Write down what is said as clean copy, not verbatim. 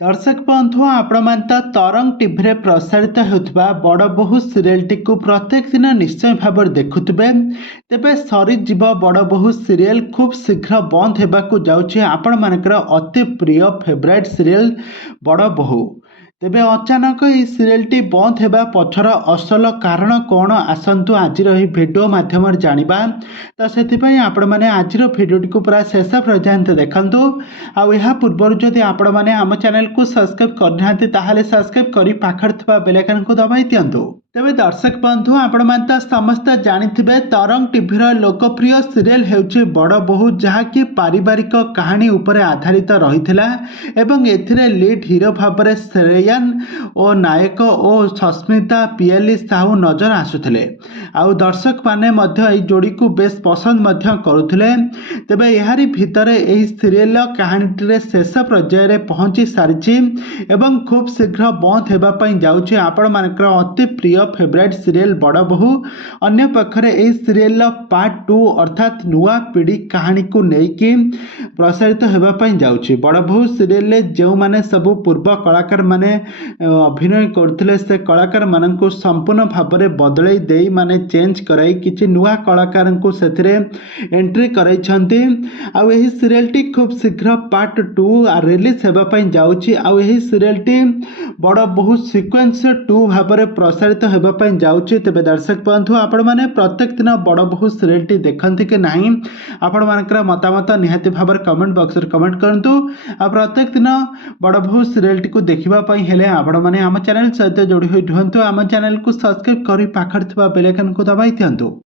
दर्शक बंधु आपण तो तरंग टीवी रे प्रसारित होता बड़ बोहू सीरियल टी प्रत्येक दिन निश्चय भाव देखुवे तेबे सरीजीव बड़ बोहू सीरियल खूब शीघ्र बंद होगा जाऊँगी आपण मानकर अति प्रिय फेवरेट सीरियल बड़ बोहू। तेबे अचानक ये सीरियल टी बंद होगा पछर असल कारण कौन आसतु आज भिडियो माध्यम जाना। तो से आपण मैंने आज भिडियो टी पूरा शेष पर्यंत देखु। आ पूर्व जदि आपण मैंने आम चैनल को सब्सक्राइब करना सब्सक्राइब कर पाखर बेल आइकन को दबाई दिंतु। तेबे दर्शक बंधु आपण तो समस्त जानिथिबे तरंग टीवी लोकप्रिय सीरियल हेउछि बड़ बोहू जहाँकि पारिवारिक कहानी उपरे आधारित रहिथिला एवं एथिरे लीड हीरो भाव में श्रेयान और नायक और सस्मिता पियाली साहू नजर आसुथिले। आउ दर्शक माने मध्य एई जोड़ी को बेस पसंद मध्य करुथिले। तेबे यारी भितरे एई सीरियल कहानी शेष पर्याय रे पहुंची सारिछि एवं खूब शीघ्र बंद हेबा पई जाउछि आपण मानकर अति प्रिय फेवरेट सीरियल बड़ बोहू। अन्य पक्षरे एई सीरियल पार्ट 2 अर्थात नुआ पीढ़ी कहानी को लेकिन प्रसारित होगा पई जाउछि। बड़ बोहू सीरियल जो माने सबु पूर्व कलाकार माने अभिनय करथिले से कलाकार माननकु संपूर्ण भाव में बदलै देई माने चेंज कराई किछि नुआ कलाकार को सेथिरे एंट्री कराइछन्ति। आ एही सीरियल टी खूब शीघ्र पार्ट 2 रिलीज होगा पई जाउछि। आ एही सीरियल टी बड़ बोहू सीक्वेंस 2 भाव में प्रसारित होगा पई जाउछि। तेबे दर्शक बंधु आपण माने प्रत्येक दिन बड़ बोहू सीरियल टी देखंती कि नहीं आपण मानकर मतामत निहाती भाव कमेंट बॉक्स रे कमेंट करंतु। आ प्रत्येक दिन बड़ बोहू सीरियल टी को देखिबा पई हेले आपण माने आम चैनल सहित जोड़ी होई रहंतु। आम चैनल को सब्सक्राइब करी पाखर थिबा बेल आइकन को दबाई दियंतु।